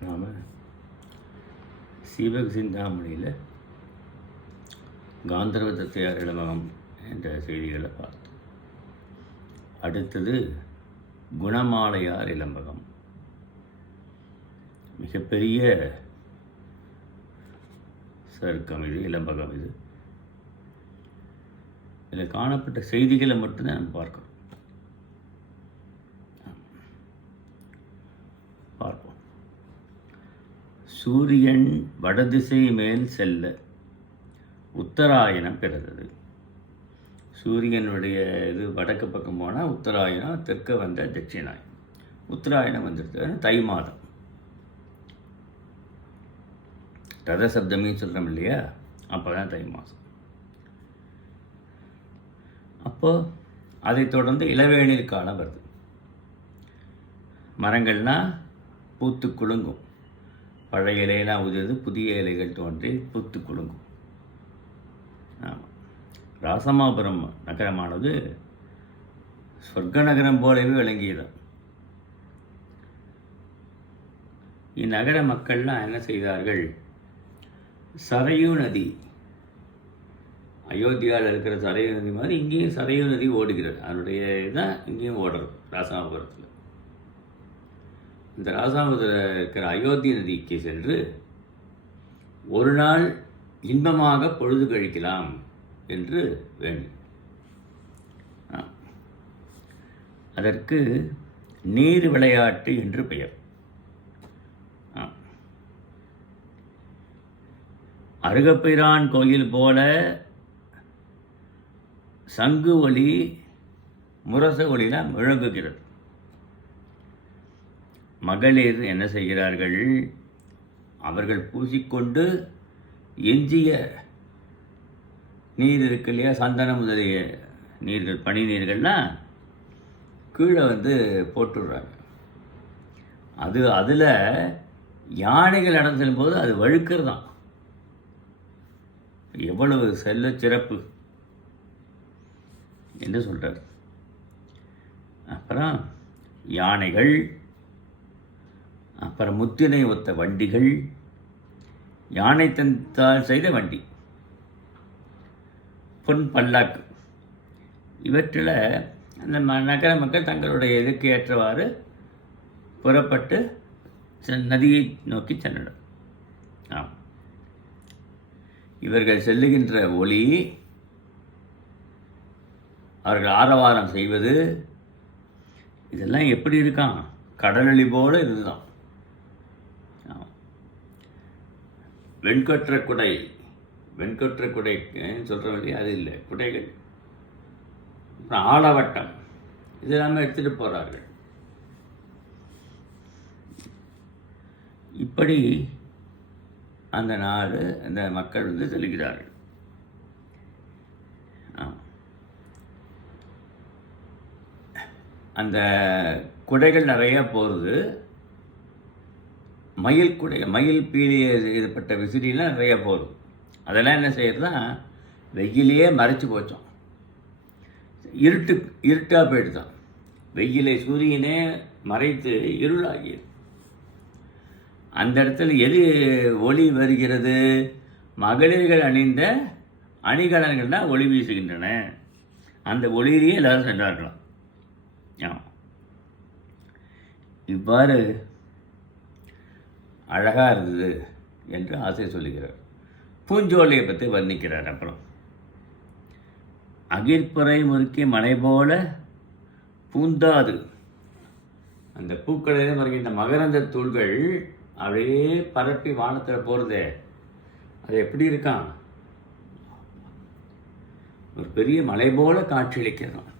நாம் சீவக சிந்தாமணியில் காந்தர்வ தத்தையார் இளமகம் என்ற செய்திகளை பார்த்தோம். அடுத்தது குணமாலையார் இளம்பகம். மிகப்பெரிய சருக்கம் இது, இளம்பகம் இது. இதில் காணப்பட்ட செய்திகளை மட்டும்தான் நம்ம பார்க்கணும். பார்ப்போம். சூரியன் வடதிசை மேல் செல்ல உத்தராயணம் பிறந்தது. சூரியனுடைய இது வடக்கு பக்கம் போனால் உத்தராயணம், தெற்க வந்த தட்சிணாயனம். உத்தராயணம் வந்துடுது தை மாதம். ரத சப்தமின்னு சொல்கிறோம் இல்லையா, அப்போ தான் தை மாதம். அப்போது அதை தொடர்ந்து இளவேனில் காலம் வருது. மரங்கள்னால் பூத்து குலுங்கும். பழைய இலையெல்லாம் உதிர்ந்து புதிய இலைகள் தோன்றி பூத்து குலுங்கும். ஆமாம், ராசமாபுரம் நகரமானது சொர்க்க நகரம் போலவே விளங்கியது. இந்நகர மக்கள்லாம் என்ன செய்தார்கள்? சரையு நதி, அயோத்தியாவில் இருக்கிற சரையு நதி மாதிரி இங்கேயும் சரையு நதி ஓடுகிறது. அதனுடைய இதான் இங்கேயும் ஓடுறது ராசமாபுரத்தில். இந்த ராசாபுரத்தில் இருக்கிற அயோத்தி நதிக்கு சென்று ஒரு நாள் இன்பமாக பொழுது கழிக்கலாம் என்று வேண்டும். அதற்கு நீர் விளையாட்டு என்று பெயர். அருகப்பிரான் கோயில் போல சங்கு ஒலி, முரச ஒலிலாம் முழங்குகிறது. மகளிர் என்ன செய்கிறார்கள்? அவர்கள் பூசிக்கொண்டு எஞ்சிய நீர் இருக்கு இல்லையா, சந்தனம் முதலிய நீர்கள், பனி நீர்கள்லாம் கீழே போட்டுடுறாங்க. அதில் யானைகள் நடந்து செல்லும்போது அது வழுக்கிறதான். எவ்வளவு செல்ல சிறப்பு என்று சொல்கிறார். அப்புறம் யானைகள், அப்புறம் முத்தினை ஒத்த வண்டிகள், யானை தந்தால் செய்த வண்டி, பொன் பல்லாக்கு, இவற்றில் அந்த நகர மக்கள் தங்களுடைய இதுக்கு ஏற்றவாறு புறப்பட்டு நதியை நோக்கி சென்றனர். இவர்கள் செல்லுகின்ற ஒளி, அவர்கள் ஆரவாரம் செய்வது, இதெல்லாம் எப்படி இருக்கான்? கடலொளி போல இதுதான். வெண்கொற்ற குடை, வெண்கொற்ற குடை சொல்கிற இல்லையா, அது இல்லை, குடைகள். அப்புறம் ஆலவட்டம், இதெல்லாமே எடுத்துகிட்டு போகிறார்கள். இப்படி அந்த நாடு, அந்த மக்கள் செல்கிறார்கள். அந்த குடைகள் நிறையா போகிறது. மயில் குடை, மயில் பீலி இதுப்பட்ட விசிறிலாம் நிறையா போகுது. அதெல்லாம் என்ன செய்யறதுனா, வெயிலையே மறைச்சி போச்சோம். இருட்டாக போயிடுதான். வெயிலை சூரியனே மறைத்து இருளாகியது. அந்த இடத்துல எது ஒளி வருகிறது? மகளிர்கள் அணிந்த அணிகலன்கள் தான் ஒளி வீசுகின்றன. அந்த ஒளியிலேயே எல்லாரும் சென்றார்களாம். இவ்வாறு அழகாக இருந்தது என்று ஆசிரியர் சொல்லுகிறார். பூஞ்சோலையை பற்றி வர்ணிக்கிறார். அப்புறம் அகிர்புரை முறுக்கி மலை போல பூந்தாது, அந்த பூக்களில் வருகின்ற மகரந்த தூள்கள் அப்படியே பரப்பி வானத்தில் போகிறதே, அது எப்படி இருக்கான்? ஒரு பெரிய மலை போல காட்சியளிக்கிறோம்.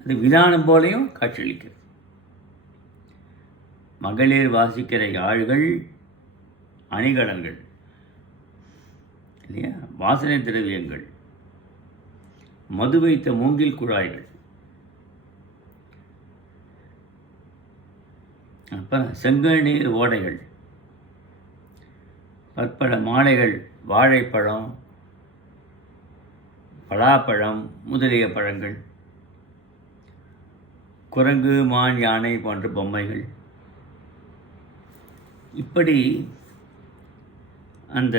அது விதானம் போலையும் காட்சியளிக்கிறது. மகளிர் வாசிக்கிற யாழ்கள், அணிகலன்கள் இல்லையா, வாசனை திரவியங்கள், மது வைத்த மூங்கில் குழாய்கள், அப்புறம் செங்கநீர் ஓடைகள், பற்பல மாலைகள், வாழைப்பழம், பலாப்பழம் முதலிய பழங்கள், குரங்கு, மான், யானை போன்ற பொம்மைகள், இப்படி அந்த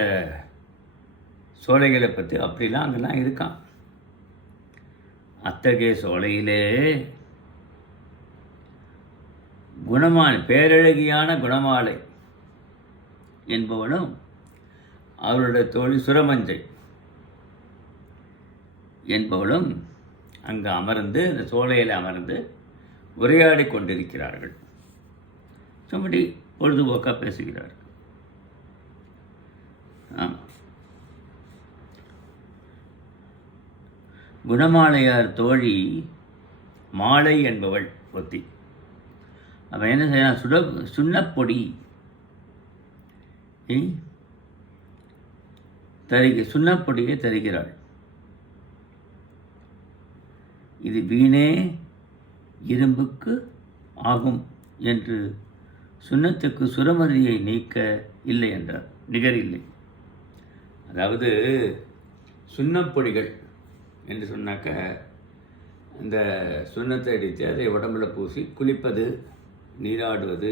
சோலைகளை பற்றி அப்படிலாம் அங்கெல்லாம் இருக்கான். அத்தகைய சோலையிலே பேரழகியான குணமாலை என்பவனும் அவருடைய தோழி சுரமஞ்சை என்பவளும் அங்கு அமர்ந்து அந்த சோலையில் அமர்ந்து உரையாடி கொண்டிருக்கிறார்கள். சும்மா பொழுதுபோக்காக பேசுகிறார்கள். ஆமாம், குணமாலையார் தோழி மாலை என்பவள் ஒத்தி. அவன் என்ன செய்யறான்? சுண்ணப்பொடி சுண்ணப்பொடியை தருகிறாள். இது வீணே இரும்புக்கு ஆகும் என்று சுண்ணத்துக்கு சுரமதியை நீக்க இல்லை என்றார். நிகர் இல்லை. அதாவது சுண்ணப்பொடிகள் என்று சொன்னாக்க இந்த சுண்ணத்தை அடித்து அதை உடம்பில் பூசி குளிப்பது, நீராடுவது,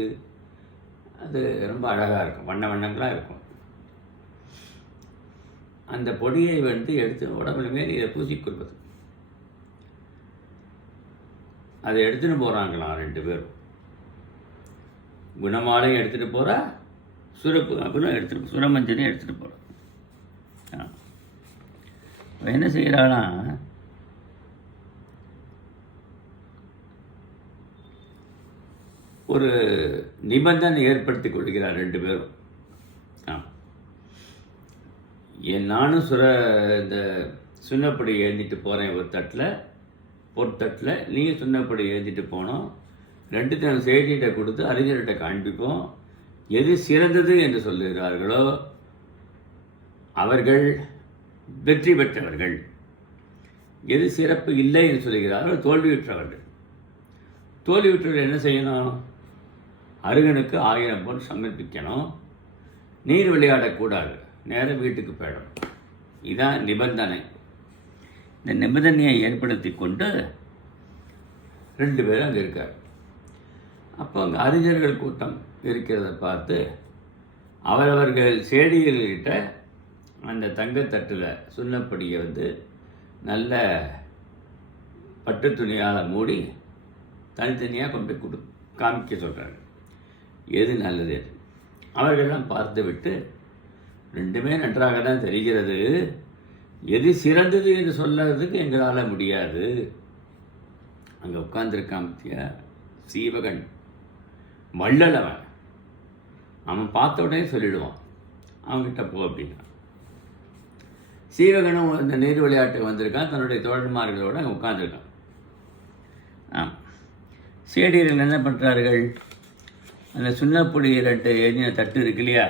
அது ரொம்ப அழகாக இருக்கும். வண்ணங்களாக இருக்கும். அந்த பொடியை எடுத்து உடம்புல மேலே இதை பூசிக்கொள்வது. அதை எடுத்துகிட்டு போகிறாங்களாம் 2 பேரும். குணமாலையும் எடுத்துகிட்டு போகிறா, சுரமஞ்சனையும் எடுத்துகிட்டு போகிறான். என்ன செய்கிறாளாம்? ஒரு நிபந்தனை ஏற்படுத்தி கொள்கிறார் 2 பேரும். நானும் இந்த சுண்ணப்படி எழுந்திட்டு போகிறேன் ஒரு தட்டில் நீங்கள் சுண்ணப்படி எழுந்திட்டு போனோம். 2 செய்தியிட்ட கொடுத்து அறிஞர்கிட்ட காண்பிப்போம். எது சிறந்தது என்று சொல்லுகிறார்களோ அவர்கள் வெற்றி பெற்றவர்கள். எது சிறப்பு இல்லை என்று சொல்லுகிறார்கள் தோல்வியுற்றவர்கள். தோல்வியுற்றவர்கள் என்ன செய்யணும்? அருகனுக்கு 1000 பொன் சமர்ப்பிக்கணும். நீர் விளையாடக்கூடாது, நேரம் வீட்டுக்கு போயிடும். இதுதான் நிபந்தனை. இந்த நிபந்தனையை ஏற்படுத்தி கொண்டு 2 பேரும் அங்கே இருக்கார். அப்போ அங்கே அறிஞர்கள் கூட்டம் இருக்கிறத பார்த்து அவரவர்கள் சேடிகள்கிட்ட அந்த தங்கத்தட்டில் சுண்ணப்படியை நல்ல பட்டு துணியால் மூடி தனித்தனியாக கொண்டு காமிக்க சொல்கிறாங்க. எது நல்லது? அவர்களெல்லாம் பார்த்து விட்டு 2மே நன்றாக தான் தெரிகிறது, எது சிறந்தது என்று சொல்லுறதுக்கு எங்களால் முடியாது. அங்கே உட்கார்ந்துருக்கான் சீவகன், வள்ளல். அவன் பார்த்த உடனே சொல்லிடுவான், அவன்கிட்ட போ அப்படின்னா. சீவகனும் இந்த நீர் விளையாட்டுக்கு வந்திருக்கான், தன்னுடைய தோழன்மார்களோடு அங்கே உட்காந்துருக்கான். சேடியர்கள் என்ன பண்ணுறார்கள்? அந்த சுண்ணப்பொடி 2 எழுதின தட்டு இருக்கு இல்லையா,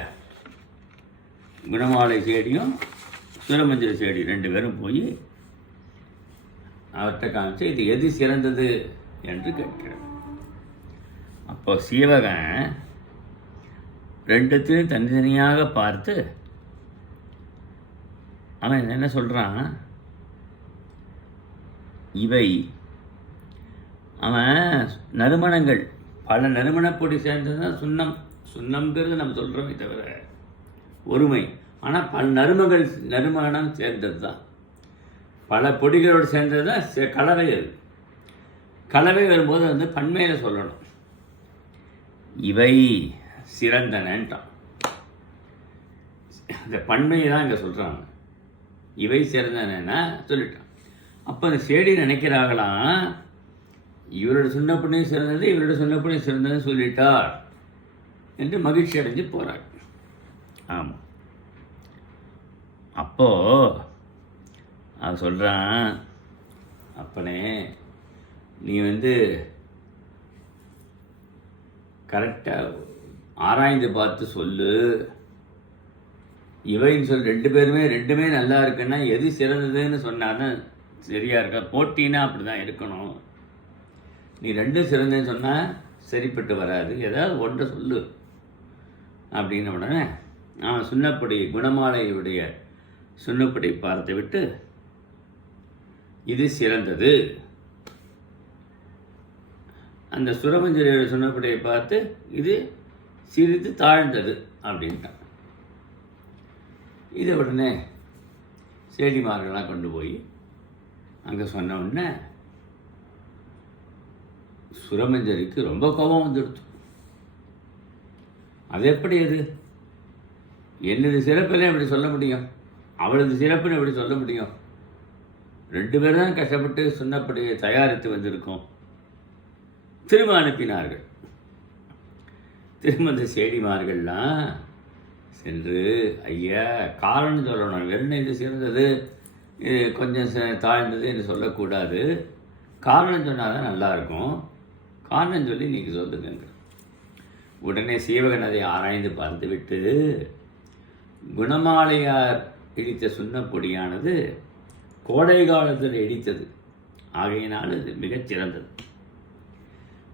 குணமாலை சேடியும் சுரமஞ்சரி சேடி 2 பேரும் போய் அவர்கிட்ட காமிச்சு இது எது சிறந்தது என்று கேட்கிறார். அப்போ சீவகன் 2த்தையும் தனித்தனியாக பார்த்து அவன் என்ன சொல்கிறான்? இவை அவன் நறுமணங்கள், பல நறுமணப்பொடி சேர்ந்தது தான் சுண்ணம். சுண்ணம்ங்கிறது நம்ம சொல்கிறோமே தவிர ஒருமை. ஆனால் பல நறுமணம் சேர்ந்தது தான், பல பொடிகளோடு சேர்ந்தது தான் கலவை. அது கலவை வரும்போது பன்மையில் சொல்லணும். இவை சிறந்தனன்ட்டான். அந்த பன்மையை தான் இங்கே சொல்கிறாங்க. இவை சிறந்தனா சொல்லிட்டான். அப்போ அந்த சேடி நினைக்கிறாங்களாம், இவரோட சொன்னப்படியும் சிறந்தது, இவரோட சொன்னப்படியும் சிறந்ததுன்னு சொல்லிட்டார் என்று மகிழ்ச்சி அடைஞ்சு போகிறார். ஆமாம். அப்போது அவன் சொல்கிறான், அப்பனே நீ கரெக்டாக ஆராய்ந்து பார்த்து சொல்லு. இவைன்னு சொல்லி 2 பேருமே 2மே நல்லா இருக்குன்னா எது சிறந்ததுன்னு சொன்னாதான் சரியாக இருக்கா? போட்டின்னா அப்படி தான் இருக்கணும். நீ 2 சிறந்ததுன்னு சொன்னால் சரிப்பட்டு வராது, ஏதாவது ஒன்றை சொல்லு அப்படின்ன உடனே நான் சுண்ணப்படி குணமாலையுடைய சுண்ணப்படி பார்த்து விட்டு இது சிறந்தது. அந்த சுரமஞ்சரியோட சுண்ணப்படியை பார்த்து இது சிறிது தாழ்ந்தது அப்படின்ட்டான். இதை உடனே சேடிமார்கள்லாம் கொண்டு போய் அங்கே சொன்ன உடனே சுரமஞ்சரிக்கு ரொம்ப கோபம் வந்துடுச்சு. அது எப்படி? அது என்னது சிறப்புன்னு எப்படி சொல்ல முடியும்? அவளது சிறப்புன்னு எப்படி சொல்ல முடியும்? 2 பேர் தான் கஷ்டப்பட்டு சொன்னபடி தயாரித்து வந்திருக்கோம். திரும்ப அனுப்பினார்கள். திரும்ப அந்த சேடிமார்கள்லாம் சென்று, ஐயா காரணம் சொல்லணும், வெறும் இது சிறந்தது இது கொஞ்சம் தாழ்ந்தது என்று சொல்லக்கூடாது, காரணம் சொன்னால் தான் நல்லாயிருக்கும், காரணம் சொல்லி நீங்கள் சொல்லுங்க. உடனே சீவகன் அதை ஆராய்ந்து பார்த்துவிட்டு, குணமாலையார் இடித்த சுண்ணப்பொடியானது கோடை காலத்தில் இடித்தது, ஆகையினால் அது மிகச் சிறந்தது.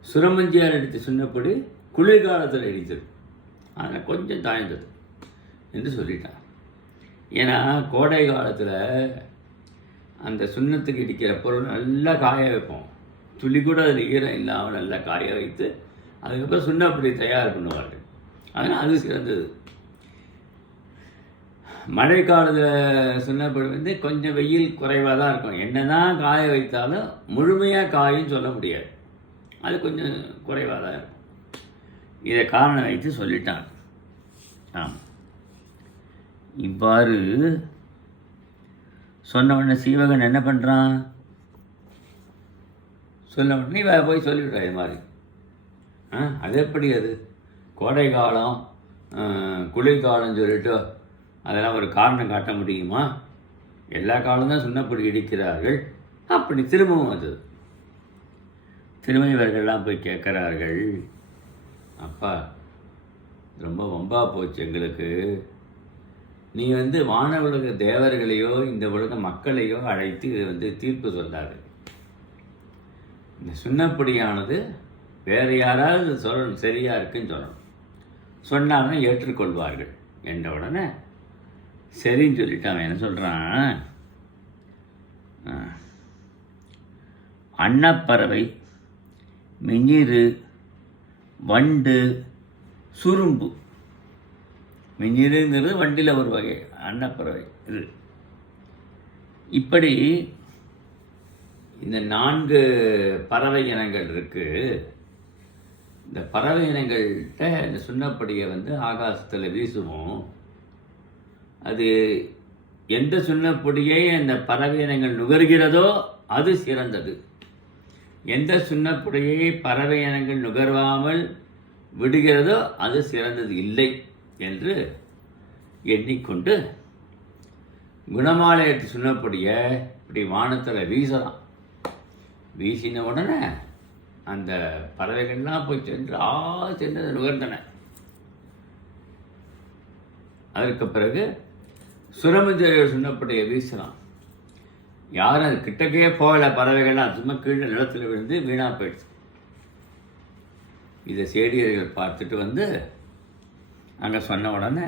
சுரமஞ்சியார் இடித்த சுண்ணப்பொடி குளிர்காலத்தில் இடித்தது, அதில் கொஞ்சம் தாழ்ந்தது என்று சொல்லிட்டான். ஏன்னா கோடை காலத்தில் அந்த சுண்ணத்துக்கு இடிக்கிற பொருள் நல்லா காய வைப்போம், துளி கூட அதில் ஈரம் இல்லாமல் நல்லா காய வைத்து அதுக்கப்புறம் சுண்ணப்பொடி தயார் பண்ணுவார்கள். அதனால் அது சிறந்தது. மழை காலத்தில் சுண்ணப்பொடி கொஞ்சம் வெயில் குறைவாக தான் இருக்கும், என்ன தான் காய வைத்தாலும் முழுமையாக காயும் சொல்ல முடியாது, அது கொஞ்சம் குறைவாக தான் இருக்கும். இதை காரணம் வைத்து சொல்லிட்டான். ஆமாம், இவ்வாறு சொன்ன உடனே சீவகன் என்ன பண்ணுறான்? சொன்ன உடனே போய் சொல்லிவிட்றா இது மாதிரி. அது எப்படி? அது கோடை காலம் குளிர்காலம் சொல்லிட்டு அதெல்லாம் ஒரு காரணம் காட்ட முடியுமா? எல்லா காலம்தான் சுண்ணப்பொடி இடிக்கிறார்கள். அப்படி திரும்பவும் அது திரும்ப இவர்கள்லாம் போய் கேட்குறார்கள், அப்பா ரொம்ப வம்பா போச்சு எங்களுக்கு, நீ வான உலக தேவர்களையோ இந்த உலக மக்களையோ அழைத்து இது தீர்ப்பு சொல்லாது, இந்த சுண்ணப்பொடியானது வேறு யாராவது சொல்லணும், சரியாக இருக்குன்னு சொல்லணும், சொன்னாலும் ஏற்றுக்கொள்வார்கள் என்ற உடனே சரின்னு சொல்லிட்டு அவன் என்ன சொல்கிறான், அன்னப்பறவை, மிஞ்சிறு, வண்டு, சுரும்பு. மிஞ்சிறுங்கிறது வண்டியில் ஒரு வகை, அன்னப்பறவை இது. இப்படி இந்த 4 பறவை இனங்கள் இருக்குது. இந்த பறவை இனங்கள்கிட்ட இந்த சுண்ணப்பொடியை ஆகாசத்தில் வீசுவோம். அது எந்த சுண்ணப்பொடியை அந்த பறவை இனங்கள் நுகர்கிறதோ அது சிறந்தது, எந்த சுண்ணப்பொடியை பறவை இனங்கள் நுகர்வாமல் விடுகிறதோ அது சிறந்தது இல்லை என்று எண்ணிக்கொண்டு குணமாலையத்து சுண்ணப்பொடியை இப்படி வானத்தில் வீசலாம். வீசின உடனே அந்த பறவைகள்லாம் போய் சென்று நுகர்ந்தன. அதற்கு பிறகு சுரமஞ்சரியோட சுண்ணப்பொடியை வீசலாம். யாரும் அது கிட்டக்கே போகலை, பறவைகள்லாம் சும்மா கீழே நிலத்தில் விழுந்து வீணாக போயிடுச்சு. இதை சேடியர்கள் பார்த்துட்டு அங்கே சொன்ன உடனே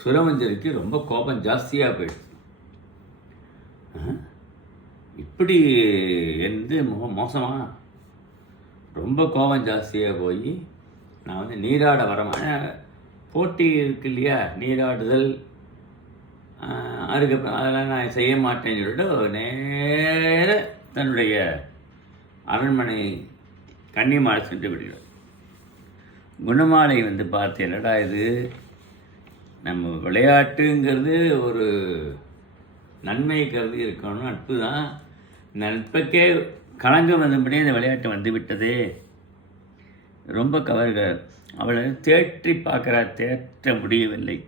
சுரமஞ்சரிக்கு ரொம்ப கோபம் ஜாஸ்தியாக போயிடுச்சு. இப்படி மோசமா, ரொம்ப கோபம் ஜாஸ்தியாக போய் நான் நீராட வரமான போட்டி இருக்கு இல்லையா, நீராடுதல், அதுக்கப்புறம் அதெல்லாம் நான் செய்ய மாட்டேன்னு சொல்லிட்டு நேர தன்னுடைய அரண்மனை கன்னிமாலை சென்று விடுகிறார். குணமாலை பார்த்து, என்னடா இது, நம்ம விளையாட்டுங்கிறது ஒரு நன்மை கருதி இருக்கணும், நட்பு தான், நட்புக்கே களங்கம் வந்தபடியே இந்த விளையாட்டு விட்டதே, ரொம்ப கவர்கிறார். அவளை தேற்றி பார்க்கிறார், தேற்ற முடியவில்லை.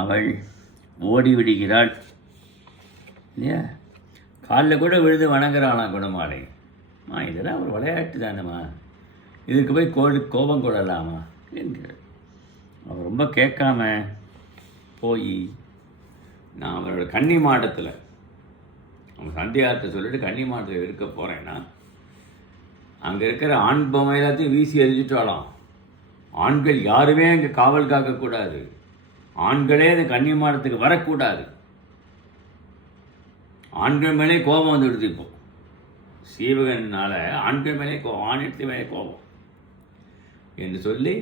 அவள் ஓடிவிடுகிறாள் இல்லையா, காலில் கூட விழுந்து வணங்குறாளாம் குணமாலை. இதெல்லாம் ஒரு விளையாட்டு தானேம்மா, இதுக்கு போய் கோபம் கொள்ளலாமா என்கிறார். அவள் ரொம்ப கேட்காம போய், நான் அவரோட கன்னி மாடத்தில், அவன் சந்தியார்த்தை சொல்லிட்டு கன்னி மாடத்தில் இருக்க போகிறேன்னா, அங்கே இருக்கிற ஆண் பொம்மை எல்லாத்தையும் வீசி எரிஞ்சிட்டாலாம். ஆண்கள் யாருமே அங்கே காவல் காக்கக்கூடாது, ஆண்களே அந்த கன்னி மாடத்துக்கு வரக்கூடாது. ஆண்கள் மேலே கோபம் வந்துடுது. இப்போ சீவகனால் ஆண்கள் மேலே கோபம், ஆண் எடுத்து மேலே கோபம். என்று சொல்லி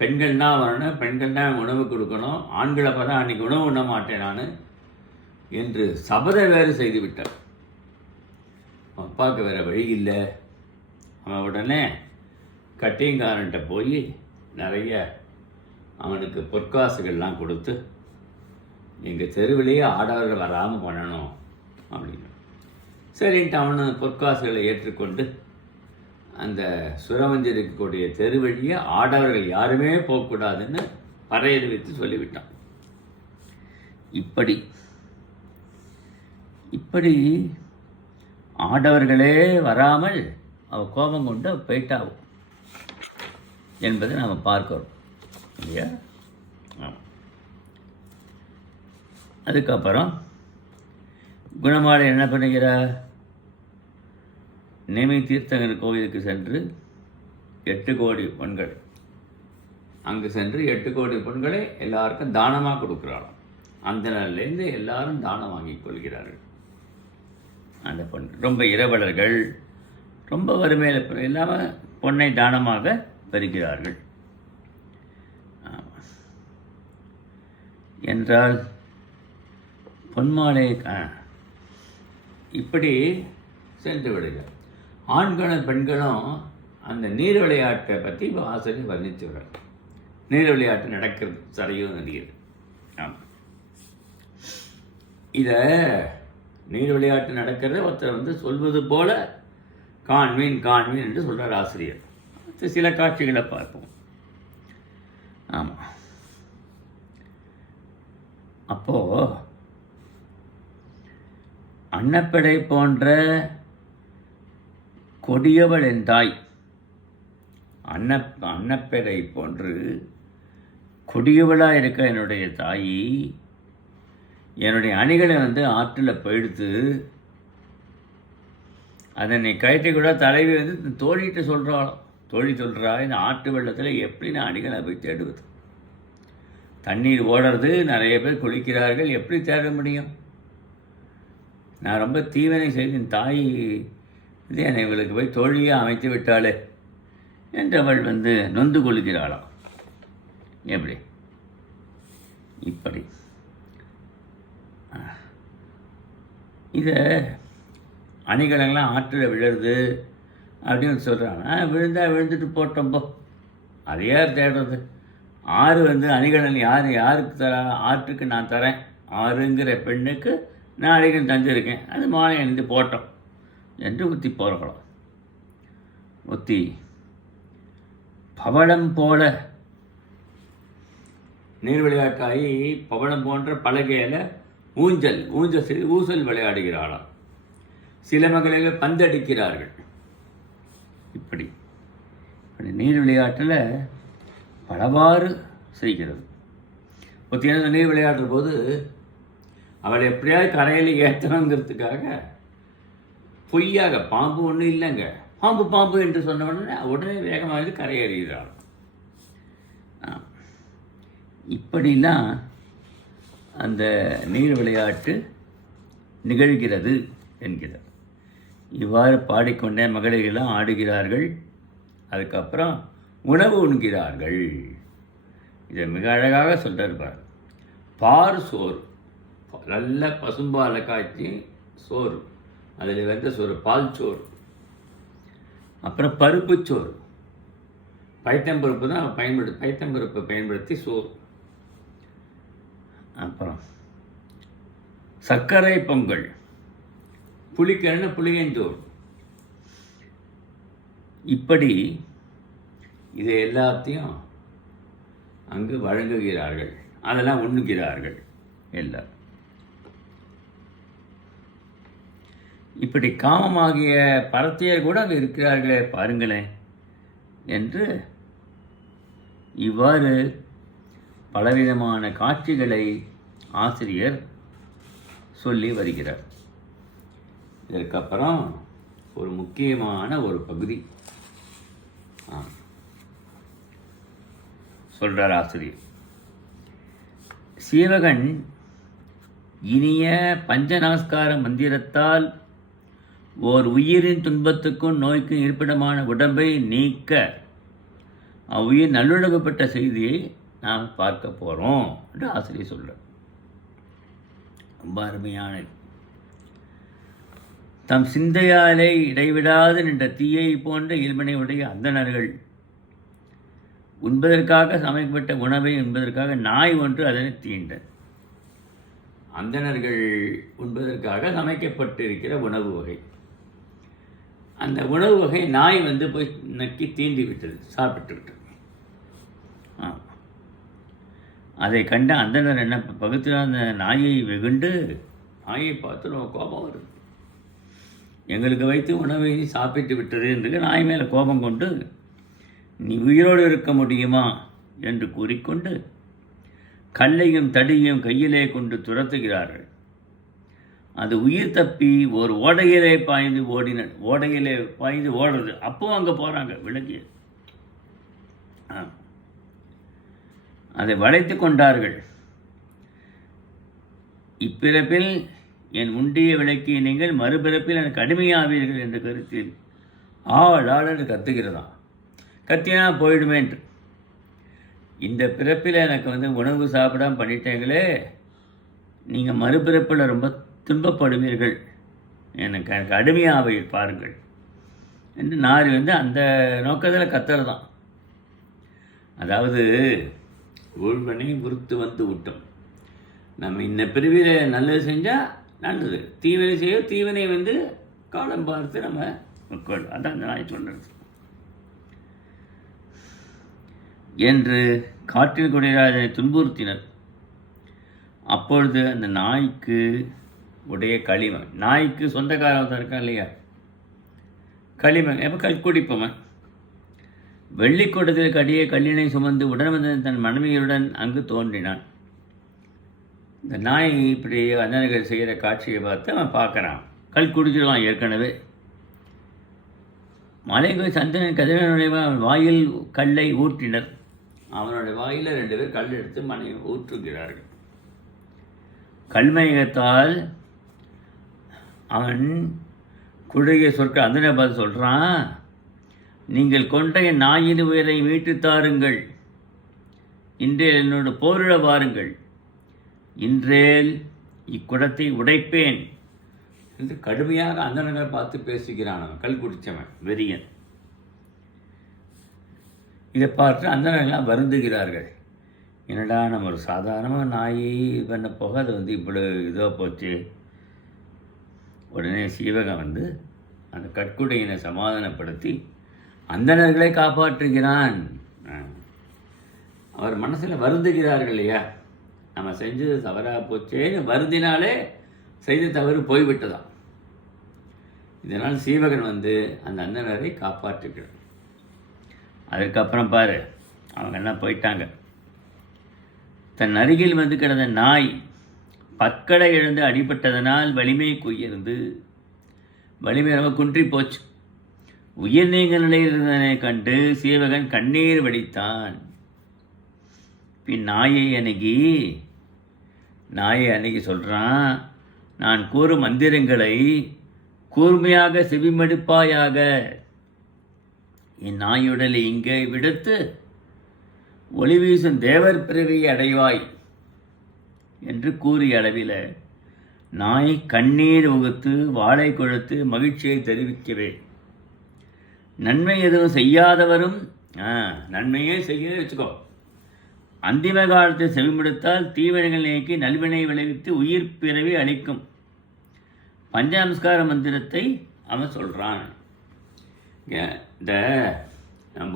பெண்கள் தான் வரணும், பெண்கள் தான் உணவு கொடுக்கணும், ஆண்களை பார்த்தா அன்றைக்கி உணவு உண்ண மாட்டேன் நான் என்று சபதம் வேறு செய்து விட்டார். அப்பாவுக்கு வேறு வழி இல்லை. அவன் உடனே கட்டியங்காரன்ட்ட போய் நிறைய அவனுக்கு பொற்காசுகள்லாம் கொடுத்து எங்கள் தெருவிலேயே ஆடவர்கள் வராமல் பண்ணணும் அப்படின்னு சரின்ட்டு அவனு பொற்காசுகளை ஏற்றுக்கொண்டு அந்த சுரமஞ்சரி இருக்கக்கூடிய தெருவழியை ஆடவர்கள் யாருமே போகக்கூடாதுன்னு பறையறிவித்து சொல்லிவிட்டான். இப்படி இப்படி ஆடவர்களே வராமல் அவ கோபம் கொண்டு போயிட்டாவும் என்பதை நாம் பார்க்கிறோம் இல்லையா? அதுக்கப்புறம் குணமாலை என்ன பண்ணுகிறார்? நேமி தீர்த்தங்கர் கோவிலுக்கு சென்று 8 கோடி பொன்கள் அங்கு சென்று 8 கோடி பொன்களை எல்லாருக்கும் தானமாக கொடுக்குறாளாம். அந்த நாள்லேருந்து எல்லாரும் தானம் வாங்கி கொள்கிறார்கள். அந்த பொன் ரொம்ப இரவலர்கள், ரொம்ப வறுமையில் இல்லாமல் பொன்னை தானமாக பெறுகிறார்கள். என்றால் பொன்மாலை இப்படி சென்று விடுகிறார். ஆண்களும் பெண்களும் அந்த நீர் விளையாட்டை பற்றி இப்போ ஆசிரியர் வர்ணித்துகிறார். நீர் விளையாட்டு நடக்கிறது, சரையோ நதியில். ஆமாம், இதை நீர் விளையாட்டு நடக்கிறத ஒருத்தர் சொல்வது போல காண்மீன் காண்மீன் என்று சொல்கிறார் ஆசிரியர். சில காட்சிகளை பார்ப்போம். ஆமாம், அப்போது அன்னப்படை போன்ற கொடியவள் என் தாய், அன்னப்படை போன்று கொடியவளாக இருக்க என்னுடைய தாயி என்னுடைய அணிகளை ஆற்றில் போயிடுத்து அதனை கயிற்றை கூட தலைவி தோழிகிட்ட சொல்கிறாளோ. தோழி சொல்கிறா, இந்த ஆற்று வெள்ளத்தில் எப்படி நான் அணிகளை போய் தேடுவது? தண்ணீர் ஓடுறது, நிறைய பேர் குளிக்கிறார்கள், எப்படி தேட முடியும்? நான் ரொம்ப தீவினை செய்து என் தாய் இது என்னை இவளுக்கு போய் தோழியாக அமைத்து விட்டாளே என்று அவள் நொந்து கொள்கிறாளாம். எப்படி? இப்படி இதை அணிகளெல்லாம் ஆற்றில் விழுறது அப்படின்னு சொல்கிறாங்க. விழுந்துட்டு போட்டோம்போ, அது யார் தேடுறது? ஆறு அணிகலன் யாருக்கு தரா? ஆற்றுக்கு நான் தரேன். ஆறுங்கிற பெண்ணுக்கு நான் அணிகள் தந்திருக்கேன், அது மாலை அணிந்து போட்டோம் என்று ஊற்றி போகிறோம். ஊற்றி பவளம் போல நீர் விளையாட்டாகி பவளம் போன்ற பலகையில் ஊசல் விளையாடுகிறாளாம். சில மகளிர்கள் பந்தடிக்கிறார்கள். இப்படி நீர் விளையாட்டில் பலவாறு செய்கிறது. ஒருத்தி நீர் விளையாடுற போது அவளை எப்படியாவது கரையில் ஏற்றணுங்கிறதுக்காக பொய்யாக பாம்பு ஒன்றும் இல்லைங்க, பாம்பு என்று சொன்ன உடனே வேகமாக கரையேறுகிறாள். இப்படிலாம் அந்த நீர் விளையாட்டு நிகழ்கிறது என்கிறார். இவ்வாறு பாடிக்கொண்டே மகளிரெல்லாம் ஆடுகிறார்கள். அதுக்கப்புறம் உணவு உண்கிறார்கள். இதை மிக அழகாக சொல்கிறார். பார் சோறு, நல்ல பசும்பாலை காய்ச்சி சோறு, அதில் சோறு, பால் சோறு. அப்புறம் பருப்பு சோறு, பைத்தம்பருப்பு தான் பைத்தம்பருப்பை பயன்படுத்தி சோறு. அப்புறம் சர்க்கரை பொங்கல், புளியஞ்சோறு. இப்படி இதை எல்லாத்தையும் அங்கு வழங்குகிறார்கள், அதெல்லாம் உண்ணுகிறார்கள் எல்லாரும். இப்படி காமமாகிய பரத்தையர் கூட அங்கே இருக்கிறார்களே பாருங்களேன் என்று இவ்வாறு பலவிதமான காட்சிகளை ஆசிரியர் சொல்லி வருகிறார். இதற்கப்புறம் ஒரு முக்கியமான ஒரு பகுதி சொல்கிறார் ஆசிரியர். சீவகன் இனிய பஞ்ச நமஸ்கார மந்திரத்தால் ஓர் உயிரின் துன்பத்துக்கும் நோய்க்கும் இருப்பிடமான உடம்பை நீக்க அவ்வுயிர் நல்லுழகப்பட்ட செய்தியை நாம் பார்க்க போகிறோம் என்று ஆசிரியர் சொல்கிறார். ரொம்ப அருமையான தம் சிந்தையாலே இடைவிடாது நின்ற தீயை போன்ற இயல்பினை உடைய அந்தணர்கள் உண்பதற்காக சமைக்கப்பட்ட உணவை உண்பதற்காக நாய் ஒன்று அதனை தீண்ட. அந்தணர்கள் உண்பதற்காக சமைக்கப்பட்டிருக்கிற உணவு வகை, அந்த உணவு வகை நாய் போய் நக்கி தீண்டி விட்டது, சாப்பிட்டு விட்டது. அதை கண்ட அந்தணர் என்ன பகுத்து அந்த நாயை வெகுண்டு, நாயை பார்த்து நம்ம கோபம் வருது, எங்களுக்கு வைத்து உணவை சாப்பிட்டு விட்டது என்று நாய் மேலே கோபம் கொண்டு, நீ உயிரோடு இருக்க முடியுமா என்று கூறிக்கொண்டு கல்லையும் தடியும் கையிலே கொண்டு துரத்துகிறார்கள். அது உயிர் தப்பி ஒரு ஓடையிலே பாய்ந்து ஓடையிலே பாய்ந்து ஓடுறது. அப்பவும் அங்கே போகிறாங்க விளக்கி, அதை வளைத்து கொண்டார்கள். இப்பிறப்பில் என் உண்டிய விளக்கிய நீங்கள் மறுபிறப்பில் எனக்கு அடிமையாவீர்கள் என்ற கருத்தில் ஆளாளன்னு கத்துகிறதாம். கத்தினா போயிடுமேன்று, இந்த பிறப்பில் எனக்கு உணவு சாப்பிடாம பண்ணிட்டீங்களே, நீங்கள் மறுபிறப்பில் ரொம்ப துன்பப்படுவீர்கள், எனக்கு அடிமையாவை பாருங்கள் என்று நாரி அந்த நோக்கத்தில் கத்துறதான். அதாவது ஊழ்வனை உறுத்து விட்டோம், நம்ம இந்த பிரிவில் நல்லது செஞ்சால் நல்லது, தீவினை செய்ய தீவினை காலம் பார்த்து நம்ம மேற்கொள்ளும். அதான் அந்த நாய் சொல்கிறது என்று காற்றில் குடைராஜனை துன்புறுத்தினர். அப்பொழுது அந்த நாய்க்கு உடைய களிமன், நாய்க்கு சொந்தக்காரன் இருக்கான் இல்லையா, களிமன் எப்போ குடிப்பவன், வெள்ளிக்கூட்டத்திற்கு அடியே கல்லினை சுமந்து உடன் வந்த தன் மனைவியுடன் அங்கு தோன்றினான். இந்த நாய் இப்படி அந்தனர்கள் செய்கிற காட்சியை பார்த்து அவன் பார்க்குறான். கல் குடிச்சிருவான் ஏற்கனவே. மலைக்கு சந்தனன் கதிரனுடைய வாயில் கல்லை ஊற்றினர். அவனுடைய வாயில் 2 பேர் கல் எடுத்து மனைவி ஊற்றுகிறார்கள். கல்மயத்தால் அவன் குழுகிய சொற்கள் அந்தனை பார்த்து சொல்கிறான், நீங்கள் கொண்ட என் நாயின் உயிரை மீட்டு தாருங்கள், இன்றேல் என்னோட போரிட வாருங்கள், இன்றேல் இக்குடத்தை உடைப்பேன் என்று கடுமையாக அந்தனர்கள் பார்த்து பேசுகிறான். அவன் கல் குடித்தவன் வெறியன். இதை பார்த்து அந்தனர்கள்லாம் வருந்துகிறார்கள். என்னடா நம்ம ஒரு சாதாரணமாக நாயை பண்ண போக அது இப்படி இதோ போச்சு. உடனே சீவகன் அந்த கற்குடையினை சமாதானப்படுத்தி அந்தணர்களை காப்பாற்றுகிறான். அவர் மனசில் வருந்துகிறார்கள் இல்லையா, நம்ம செஞ்சது தவறாக போச்சேன்னு வருந்தினாலே செய்த தவறு போய்விட்டதான். இதனால் சீவகன் அந்த அந்தணரை காப்பாற்றுகிறார். அதுக்கப்புறம் பாரு, அவங்க என்ன போயிட்டாங்க. தன் அருகில் கிடந்த நாய் பற்களை எழுந்து அடிபட்டதனால் வலிமை குயிர்ந்து வலிமை ரொம்ப குன்றி போச்சு. உயிர் நீங்க நிலையில் இருந்ததனை கண்டு சீவகன் கண்ணீர் வடித்தான். பின் நாயை அணுகி சொல்கிறான், நான் கூறும் மந்திரங்களை கூர்மையாக செவிமடுப்பாயாக, என் நாயுடலை இங்கே விடுத்து ஒளி வீசும் தேவர் பிறவியை அடைவாய் என்று கூறிய அளவில் நாய் கண்ணீர் உகுத்து வாழை கொழுத்து மகிழ்ச்சியை தெரிவிக்கிறேன். நன்மை எதுவும் செய்யாதவரும் நன்மையே செய்ய வச்சுக்கோ, அந்திம காலத்தை செவிமடுத்தால் தீவினைகள் நீக்கி நல்வினை விளைவித்து உயிர் பிறவி அளிக்கும் பஞ்சநமஸ்கார மந்திரத்தை அவன் சொல்கிறான். இந்த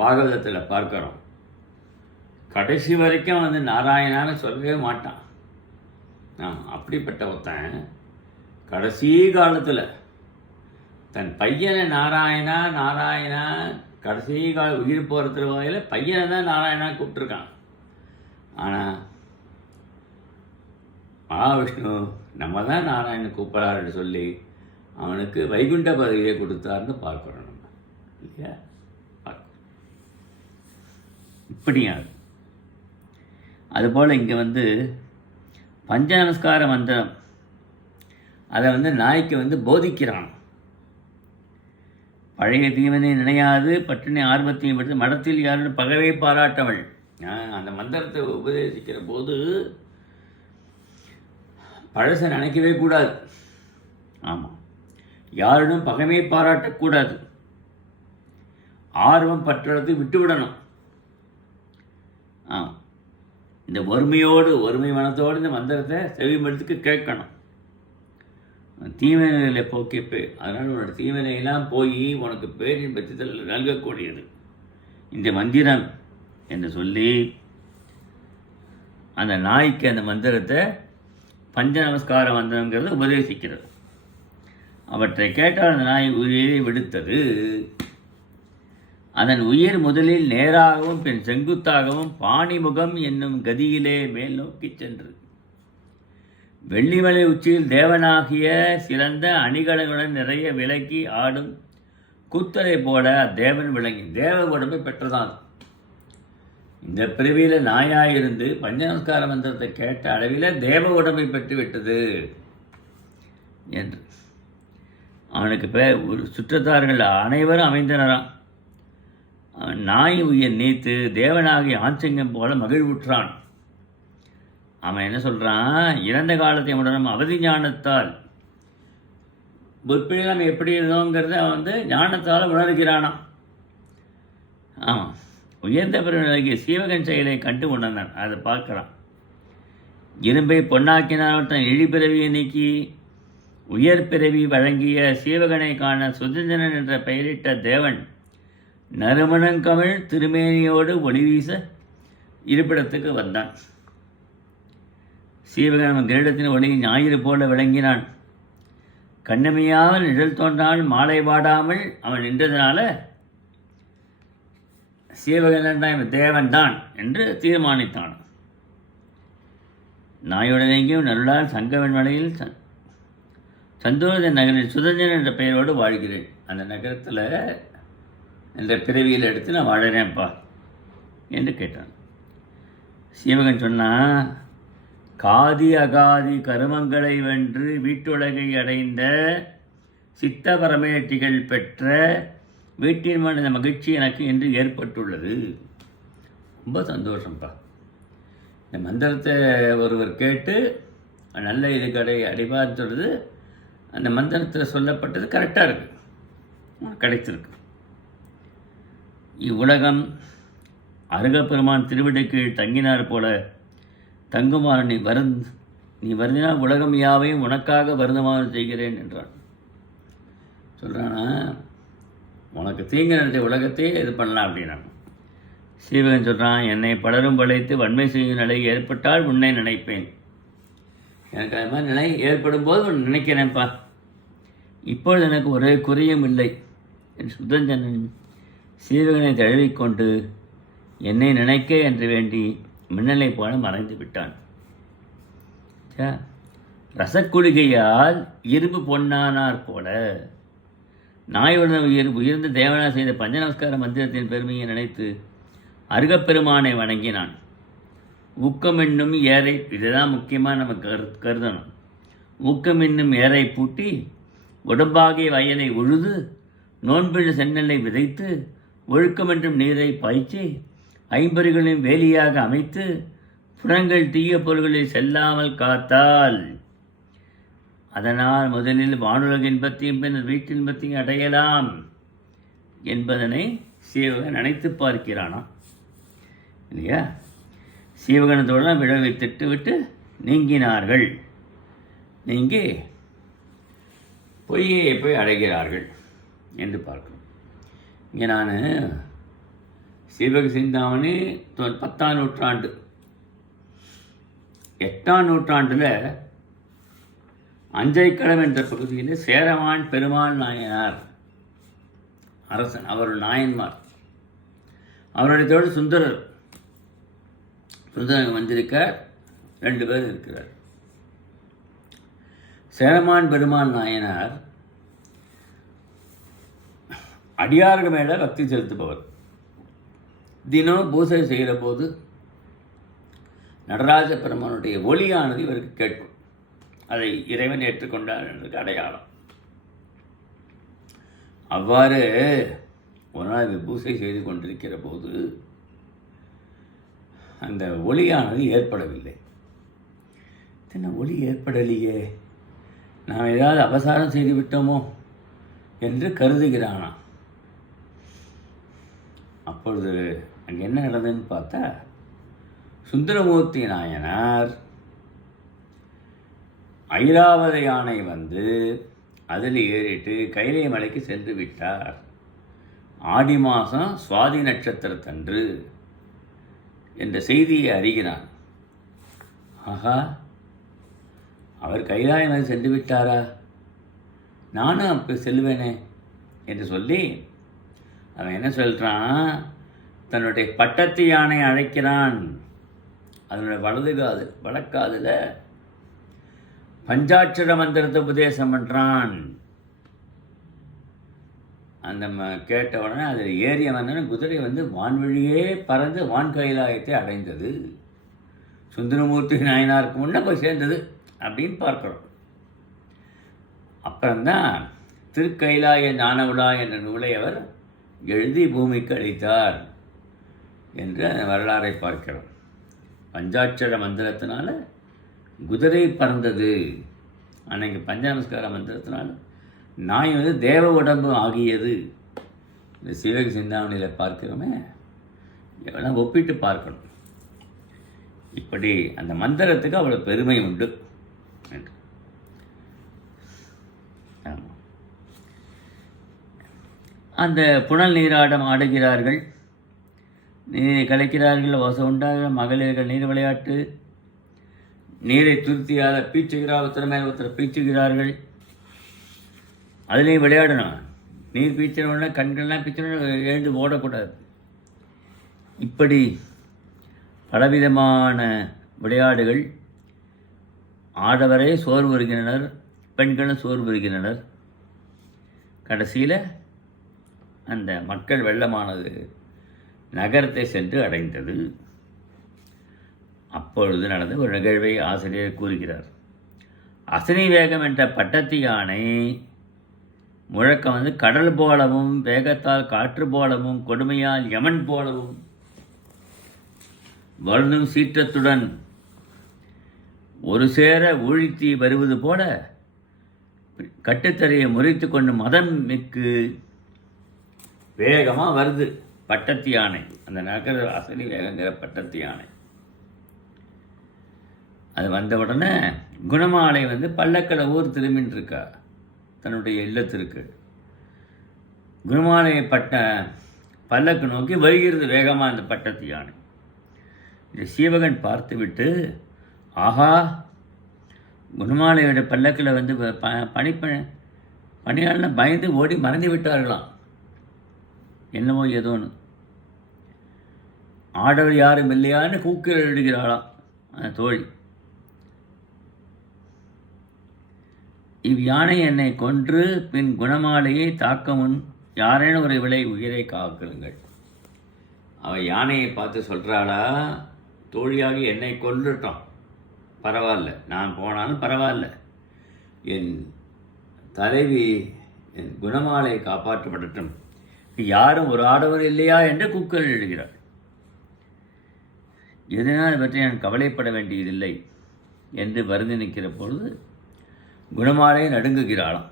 பாகவதத்தில் பார்க்குறோம், கடைசி வரைக்கும் நாராயணான்னு சொல்லவே மாட்டான். அப்படிப்பட்ட ஒருத்தன் கடைசி காலத்தில் தன் பையனை நாராயணா கடைசி கால உயிர் போகிறதுக்கு வகையில் பையனை தான் நாராயணா கூப்பிட்டுருக்கான். ஆனால் மகாவிஷ்ணு நம்ம தான் நாராயணன் கூப்பிடாருன்னு சொல்லி அவனுக்கு வைகுண்ட பதவியை கொடுத்தாருன்னு பார்க்குறோம் நம்ம இல்லையா. இப்படியா அதுபோல் இங்கே பஞ்சநமஸ்கார மந்திரம் அதை நாய்க்கு போதிக்கிறான். பழைய தீவனை நினையாது பற்றினை ஆர்வத்தையும் விட்டு மடத்தில் யாரும் பகவே பாராட்டவள். அந்த மந்திரத்தை உபதேசிக்கிற போது பழசை நினைக்கவே கூடாது. ஆமாம், யாரிடம் பகைமை பாராட்டக்கூடாது. ஆர்வம் பற்றுறது விட்டுவிடணும். இந்த ஒருமை மனத்தோடு இந்த மந்திரத்தை செவிமடுத்துக்கு கேட்கணும். தீவினைகளை போக்கிப்பே, அதனால் உன்னோட தீவினையெல்லாம் போய் உனக்கு பேரின்பத்தை நல்கக்கூடியது இந்த மந்திரம் என்று சொல்லி அந்த நாய்க்கு அந்த மந்திரத்தை பஞ்ச நமஸ்கார மந்திரங்கிறது உபதேசிக்கிறது. அவற்றை கேட்டால் அந்த நாய் உயிரை விடுத்தது. அதன் உயிர் முதலில் நேராகவும் பின் செங்குத்தாகவும் பாணிமுகம் என்னும் கதியிலே மேல் நோக்கி சென்று வெள்ளிமலை உச்சியில் தேவனாகிய சிறந்த அணிகலனுடன் நிறைய விலக்கி ஆடும் கூத்தரை போல தேவன் விளங்கி தேவ உடம்பை பெற்றதான். இந்த பிறவியில் நாயாயிருந்து பஞ்சநமஸ்கார மந்திரத்தை கேட்ட அளவில் தேவ உடம்பை பெற்று விட்டது என்று அவனுக்கு சுற்றத்தார்கள் அனைவரும் அமைந்தனராம். அவன் நாய் உயிர் நீத்து தேவனாகிய ஆஞ்சங்கம் போல மகிழ்வுற்றான். அவன் என்ன சொல்கிறான், இறந்த காலத்தை உடனும் அவதி ஞானத்தால் முற்பில் நம்ம எப்படி இருந்தோங்கிறத அவன் ஞானத்தால் உணர்கிறானாம். ஆமாம், உயர்ந்த பிறகு சீவகன் செயலை கண்டு உணர்ந்தான். அதை பார்க்குறான். இரும்பை பொன்னாக்கினால் தன் இழிப்பிறவியை நீக்கி உயர் பிறவி வழங்கிய சீவகனை காண சுதந்திரன் என்ற பெயரிட்ட தேவன் நறுமணங்கமிழ் திருமேனியோடு ஒளி வீச இருப்பிடத்துக்கு வந்தான். சீவகன் கிரீடத்தின் ஒளி ஞாயிறு போல விளங்கினான். கண்ணமையாமல் நிழல் தோன்றால் மாலை வாடாமல் அவன் நின்றதுனால சீவகன் தேவன்தான் என்று தீர்மானித்தான். நாயுடனேயும் நருளால் சங்கவன் மலையில் சந்தோஷ நகரில் சுதந்திரன் என்ற பெயரோடு வாழ்கிறேன். அந்த நகரத்தில் என்ற பிறவியில் எடுத்து நான் வாழறேன்ப்பா என்று கேட்டான். சீவகன் சொன்னான், காதி அகாதி கருமங்களை வென்று வீட்டுலகை அடைந்த சித்த பரமேட்டிகள் பெற்ற வீட்டின் மனித மகிழ்ச்சி எனக்கு என்று ஏற்பட்டுள்ளது. ரொம்ப சந்தோஷம்ப்பா. இந்த மந்திரத்தை ஒருவர் கேட்டு நல்ல இது அடைவார்னு சொல்கிறது அந்த மந்திரத்தில் சொல்லப்பட்டது கரெக்டாக இருக்குது, கிடைத்திருக்கு. இவ்வுலகம் அருகப்பெருமான் திருவிடைக்கு தங்கினார் போல தங்குமாறு நீ வருந்தினால் உலகம் யாவையும் உனக்காக வருந்தமாறு செய்கிறேன் என்றான். சொல்கிறானா, உனக்கு தீங்கு நினைச்ச உலகத்தையே இது பண்ணலாம் அப்படின்னான். சீவகன் சொல்கிறான், என்னை பலரும் படைத்து வன்மை செய்யும் நிலை ஏற்பட்டால் உன்னை நினைப்பேன். எனக்கு அது மாதிரி நிலை ஏற்படும் போது உன்னை நினைக்கிறேன்ப்பா. இப்பொழுது எனக்கு ஒரே குறையும் இல்லை என் சுதஞ்சனன் சீவகனை தழுவிக்கொண்டு என்னை நினைக்க என்று வேண்டி மின்னலை போல மறைந்து விட்டான். ரசக்குளிகையால் இரும்பு பொன்னானார் போல நாயுடன் உயர்ந்த தேவனா செய்த பஞ்ச நமஸ்கார மந்திரத்தின் பெருமையை நினைத்து அருகப்பெருமானை வணங்கினான். ஊக்கம் என்னும் ஏரை, இதுதான் முக்கியமாக நம்ம கருதணும். ஊக்கம் என்னும் ஏரை பூட்டி உடம்பாகிய வயலை உழுது நோன்பிழ சென்னலை விதைத்து ஒழுக்கம் என்றும் நீரை பாய்ச்சி ஐம்பொறிகளின் வேலியாக அமைத்து புறங்கள் தீய பொருள்களில் செல்லாமல் காத்தால் அதனால் முதலில் வானுலக இன்பத்தையும் பின்னர் வீட்டின்பத்தையும் அடையலாம் என்பதனை சீவகன் நினைத்து பார்க்கிறானா இல்லையா? சீவகனத்தோடு விழவை திட்டுவிட்டு நீங்கினார்கள். நீங்கி பொய்யை போய் அடைகிறார்கள் என்று பார்க்கணும். இங்கே நான் சீவக சிந்தாமணி 10ஆம் நூற்றாண்டு 8ஆம் நூற்றாண்டில் அஞ்சைக்களம் என்ற பகுதியில் சேரமான் பெருமாள் நாயனார் அரசன், அவர் நாயன்மார், அவருடைய தோடு சுந்தரர் வந்திருக்கார். 2 பேர் இருக்கிறார். சேரமான் பெருமாள் நாயனார் அடியார்கள் மேலே பக்தி செலுத்துபவர். தினம் பூசை செய்கிற போது நடராஜ பெருமானுடைய ஒளியானது இவருக்கு கேட்கும். அதை இறைவன் ஏற்றுக்கொண்டார் என்றதுக்கு அடையாளம். அவ்வாறு ஒரு நாள் பூசை செய்து கொண்டிருக்கிற போது அந்த ஒளியானது ஏற்படவில்லை. என்ன ஒளி ஏற்படலையே, நாம் ஏதாவது அபசாரம் செய்து விட்டோமோ என்று கருதுகிறானாம். அப்பொழுது அங்கே என்ன நடந்ததுன்னு பார்த்தா, சுந்தரமூர்த்தி நாயனார் ஐராவத யானை வந்து அதில் ஏறிட்டு கைலை மலைக்கு சென்று விட்டார். ஆடி மாதம் சுவாதி நட்சத்திரத்தன்று என்ற செய்தியை அறிகிறான். ஆஹா, அவர் கைலாய மலை சென்று விட்டாரா, நானும் அப்போ செல்வேனே என்று சொல்லி அவன் என்ன சொல்கிறான், தன்னுடைய பட்டத்து யானை அழைக்கிறான். அதனுடைய வழக்காதில் பஞ்சாட்சர மந்திரத்தை உபதேசம் பண்ணுறான். அந்த கேட்ட உடனே அதில் ஏறிய வந்தோடனே குதிரை வந்து வான்வழியே பறந்து வான் கைலாயத்தை அடைந்தது. சுந்தரமூர்த்தி நாயனாருக்கு முன்னே போய் சேர்ந்தது அப்படின்னு பார்க்குறோம். அப்புறம்தான் திருக்கைலாய ஞான விழா என்ற நூலை அவர் எழுதி பூமிக்கு அளித்தார் என்று அந்த வரலாறை பார்க்கிறோம். பஞ்சாட்சர மந்திரத்தினால குதிரை பறந்தது. அன்னைக்கு பஞ்ச நமஸ்கார மந்திரத்தினால நாய் வந்து தேவ உடம்பு ஆகியது. இந்த சிவக சிந்தாமணியில் பார்க்கிறோமே, எல்லாம் ஒப்பிட்டு பார்க்கணும். இப்படி அந்த மந்திரத்துக்கு அவ்வளோ பெருமை உண்டு என்று. ஆமாம், அந்த புனல் நீராடம் ஆடுகிறார்கள், நீரை கலைக்கிறார்கள், வசம் உண்டாக மகளிர்கள் நீர் விளையாட்டு, நீரை துருத்தியால் பீச்சுகிறார், ஒருத்தர் மேலே ஒருத்தர் பீச்சுகிறார்கள். அதுலேயும் விளையாடணும். நீர் பீச்சனோடனே கண்கள்லாம் பீச்சனோட எழுந்து ஓடக்கூடாது. இப்படி பலவிதமான விளையாடுகள். ஆடவரே சோறு வருகின்றனர், பெண்களும் சோறு வருகின்றனர். கடைசியில் அந்த மக்கள் வெள்ளமானது நகரத்தை சென்று அடைந்தது. அப்பொழுது நடந்த ஒரு நிகழ்வை ஆசிரியர் கூறுகிறார். அசனி வேகம் என்ற பட்டத்து யானை முழக்கம் வந்து கடல் போலவும், வேகத்தால் காற்று போலவும், கொடுமையால் யமன் போலவும், வருந்தும் சீற்றத்துடன் ஒரு சேர ஊழித்தி வருவது போல கட்டுத்தரையை முறித்து கொண்டு மதம் மிக்கு வேகமாக வருது பட்டத்து யானை. அந்த நகர அசனி வேகங்கிற பட்டத்து யானை அது வந்த உடனே குணமாலை வந்து பல்லக்கில் ஊர் திரும்பின்னு இருக்கா தன்னுடைய இல்லத்திற்கு. குணமாலையை பல்லக்கு நோக்கி வருகிறது வேகமாக அந்த பட்டத்து யானை. இதை சீவகன் பார்த்து விட்டு, ஆஹா, குணமாலையோட பல்லக்கில் வந்து பணியாளர் பயந்து ஓடி மறைந்து விட்டார்களாம். என்னவோ ஏதோன்னு. ஆடவர் யாரும் இல்லையான்னு கூக்கில் எழுதுகிறாளாம் அந்த தோழி. இவ்யானை என்னை கொன்று பின் குணமாலையை தாக்க முன் யாரேனும் ஒரு விலை உயிரை காக்குங்கள். அவள் யானையை பார்த்து சொல்கிறாளா, தோழியாக என்னை கொன்றுட்டோம், பரவாயில்ல, நான் போனாலும் பரவாயில்ல, என் தலைவி என் குணமாலை காப்பாற்றப்படட்டும், யாரும் ஒரு ஆடவர் இல்லையா என்று கூக்குரல் எழுகிறார். இதனால் பற்றி நான் கவலைப்பட வேண்டியதில்லை என்று வருந்தி நிற்கிற பொழுது குணமாலை நடுங்குகிறாளாம்.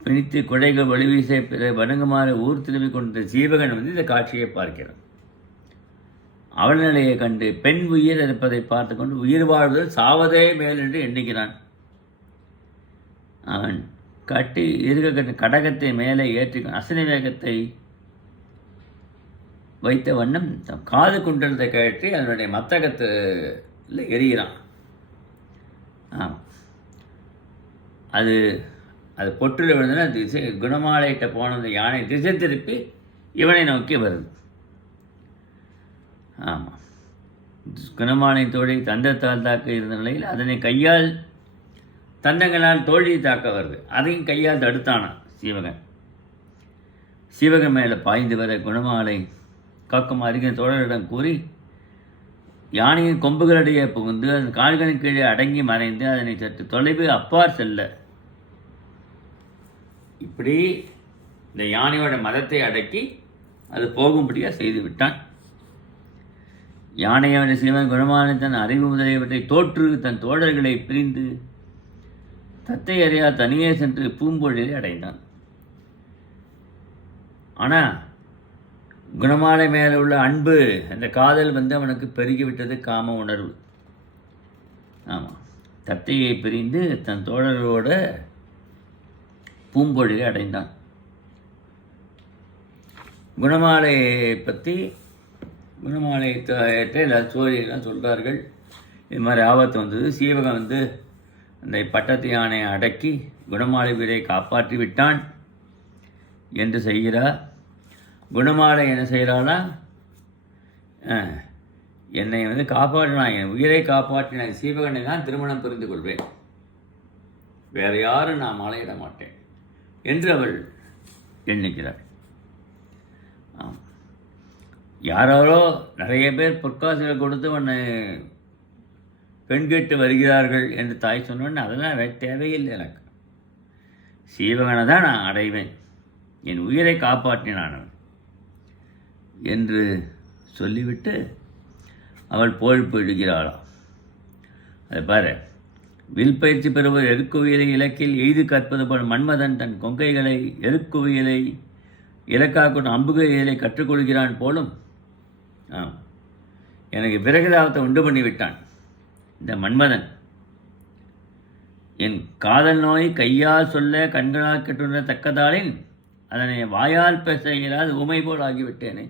பிணித்து குடைகள் வலுவீசை பிற வணங்குமாறு ஊர் திரும்பி கொண்ட ஜீவகன் வந்து இந்த காட்சியை பார்க்கிறான். அவள் நிலையை கண்டு பெண் உயிர் இருப்பதை பார்த்து கொண்டு உயிர் வாழ்வதில் சாவதே மேல் என்று எண்ணுகிறான். அவன் கட்டி கடகத்தை மேலே ஏற்றி அசனி வேகத்தை வைத்த வண்ணம் காது குண்டலத்தை கழற்றி அதனுடைய மத்தகத்தில் எரிகிறான். அது அது பொற்றில் விழுந்தனா திசை குணமாலையிட்ட போனது யானை திசை திருப்பி இவனை நோக்கி வருது. ஆமாம், குணமாலை தோழி தந்தத்தால் தாக்க இருந்த நிலையில் அதனை கையால் தந்தங்களால் தோழியை தாக்க வருது. அதையும் கையால் தடுத்தானான் சீவகன். சீவகன் மேலே பாய்ந்து வர குணமாலை காக்கும் அருகின தோழரிடம் கூறி யானையின் கொம்புகளிடையே புகுந்து அதன் கால்களின் கீழே அடங்கி மறைந்து அதனை சற்று தொலைவு அப்பார் செல்ல இப்படி இந்த யானையோட மதத்தை அடக்கி அது போகும்படியாக செய்து விட்டான். யானையோட சிவன் குணமான தன் அறிவு முதலியவற்றை தோற்று தன் தோழர்களை பிரிந்து தத்தை அறியா தனியே சென்று பூம்பொழிலை அடைந்தான். ஆனால் குணமாலை மேலே உள்ள அன்பு, அந்த காதல் அவனுக்கு பெருகிவிட்டது, காம உணர்வு. ஆமாம், தத்தையை பிரிந்து தன் தோழர்களோட பூம்பொழிலை அடைந்தான். குணமாலையை பற்றி குணமாலையத்தை எல்லாரும் சோழியெல்லாம் சொல்கிறார்கள். இது மாதிரி ஆபத்து வந்தது. சீவகன் அந்த பட்டத்து யானையை அடக்கி குணமாலை வீரை காப்பாற்றி விட்டான் என்று செய்கிறார். குணமாலை என்ன செய்கிறாளா, என்னை காப்பாற்றினான், என் உயிரை காப்பாற்றின சீவகனை தான் திருமணம் புரிந்து கொள்வேன், வேறு யாரும் நான் மாலையிட மாட்டேன் என்று அவள் எண்ணுகிறாள். யாரோ நிறைய பேர் பொற்காசுகள் கொடுத்து உன்னை பெண் கேட்டு வருகிறார்கள் என்று தாய் சொன்னோன்னு அதெல்லாம் தேவையில்லை, எனக்கு சீவகனை தான் நான் அடைவேன், என் உயிரை காப்பாற்றினான் என்று சொல்லிவிட்டு அவள் போய்விடுகிறாளாம். அதை பாரு, வில் பயிற்சி பெறுவது எருக்குவியலை இலக்கில் எய்து கற்பது போல் மன்மதன் தன் கொங்கைகளை எருக்குவியலை இலக்காக்கும் அம்புகைகளை கற்றுக்கொள்கிறான் போலும் எனக்கு விரகதாபத்தை உண்டு பண்ணிவிட்டான் இந்த மன்மதன். என் காதல் நோய் கையால் சொல்ல கண்களால் கட்டுள்ள தக்கதாலின் அதனை வாயால் பேச இயலாது ஊமை போல் ஆகிவிட்டேனே.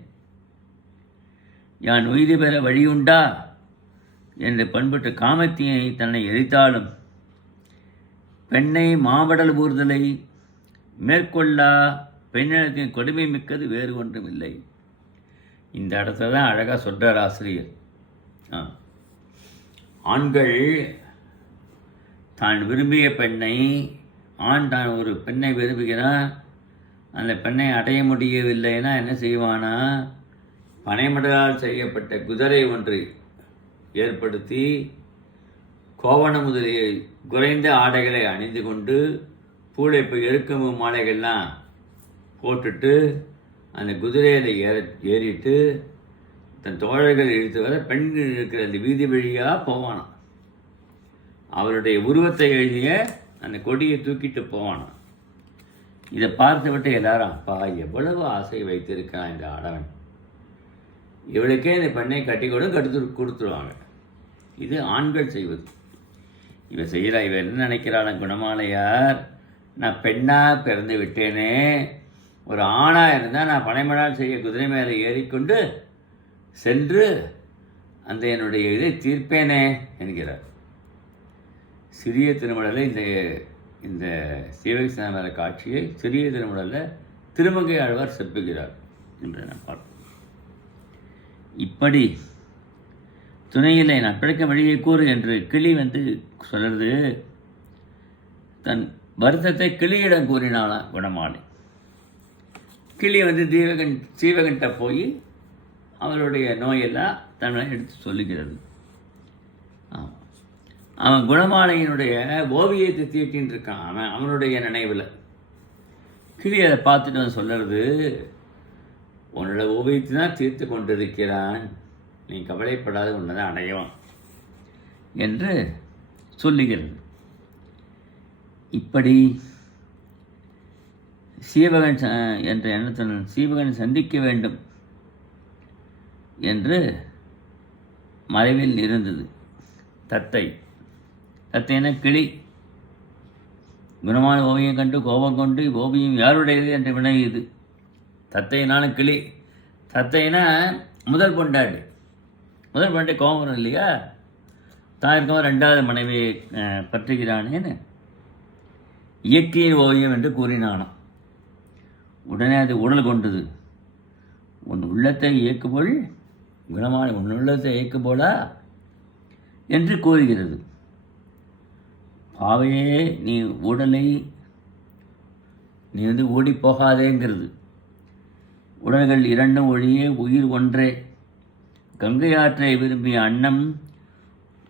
யான் உய்தி பெற வழியுண்டா என்று பண்பட்டு காமத்தியை தன்னை எரித்தாலும் பெண்ணை மாவடல் ஊர்தலை மேற்கொள்ளா பெண்ணினத்தின் கொடுமை மிக்கது வேறு ஒன்றும் இல்லை. இந்த இடத்துல தான் அழகாக சொல்கிறார் ஆசிரியர். ஆண்கள் தான் விரும்பிய பெண்ணை, ஆண் தான் ஒரு பெண்ணை விரும்புகிறான், அந்த பெண்ணை அடைய முடியவில்லைன்னா என்ன செய்வானா, பனைமடலால் செய்யப்பட்ட குதிரை ஒன்றை ஏற்படுத்தி கோவண முதலிய குறைந்த ஆடைகளை அணிந்து கொண்டு பூளைப்பு எருக்கம்பு மாலைகள்லாம் போட்டுட்டு அந்த குதிரையில் ஏறிட்டு தன் தோழர்கள் இழுத்து வர பெண்கள் இருக்கிற அந்த வீதி வழியாக போவானான். அவருடைய உருவத்தை எழுதிய அந்த கொடியை தூக்கிட்டு போவானான். இதை பார்த்து விட்டு எல்லாரும், அப்பா எவ்வளவு ஆசை வைத்திருக்கான் இந்த ஆடவன், இவளுக்கே இந்த பெண்ணை கட்டி கொடுத்துருவாங்க. இது ஆண்கள் செய்வது. இவன் செய்கிறா. இவன் என்ன நினைக்கிறாள், குணமாலையார், நான் பெண்ணாக பிறந்து விட்டேனே, ஒரு ஆணாக இருந்தால் நான் பனைமடால் செய்ய குதிரை மேலே ஏறிக்கொண்டு சென்று அந்த என்னுடைய இதை தீர்ப்பேனே என்கிறார். சிறிய திருமடலை இந்த சீவகசிதாமர காட்சியை சிறிய திருமடலில் திருமங்கை ஆழ்வார் செப்புகிறார் என்று நான் பார்ப்போம். இப்படி துணையிலே நான் பிழைக்க வழியை கூறு என்று கிளி சொல்கிறது. தன் வருத்தத்தை கிளியிடம் கூறினாலாம் குணமாலை. கிளி சீவகன்கிட்ட போய் அவருடைய நோயெல்லாம் தன்னை எடுத்து சொல்லுகிறது. அவன் குணமாலையினுடைய ஓவியத்தை தீட்டின்னு இருக்கான். அவனுடைய நினைவில் கிளி அதை பார்த்துட்டு சொல்லுறது, உன்னோட ஓவியத்தை தான் தீர்த்து கொண்டிருக்கிறான், நீ கவலைப்படாத உன்னை தான் அடையும் என்று சொல்லுகிறது. இப்படி சீவகன் என்ற எண்ணத்துடன் சீவகனை சந்திக்க வேண்டும் என்று மறைவில் இருந்தது தத்தைன கிளி. குணமான ஓவியம் கண்டு கோபம் கொண்டு ஓவியம் யாருடையது என்று வினவியது. தத்தையினாலும் கிளி. தத்தைனா முதல் பொண்டாட்டி கோபம் வரும் இல்லையா, தான் இருக்கவன் ரெண்டாவது மனைவியை பற்றுகிறானேன்னு இயற்கையின் ஓவியம் என்று கூறினானாம். உடனே அது உடல் கொண்டது. உன் உள்ளத்தை இயக்குபோல் குணமான உன் உள்ளத்தை இயக்குபோலா என்று கூறுகிறது. பாவையே, நீ உடலை நீ ஓடி போகாதேங்கிறது. உடல்கள் இரண்டும் ஒழியே உயிர் ஒன்றே. கங்கை ஆற்றை விரும்பிய அன்னம்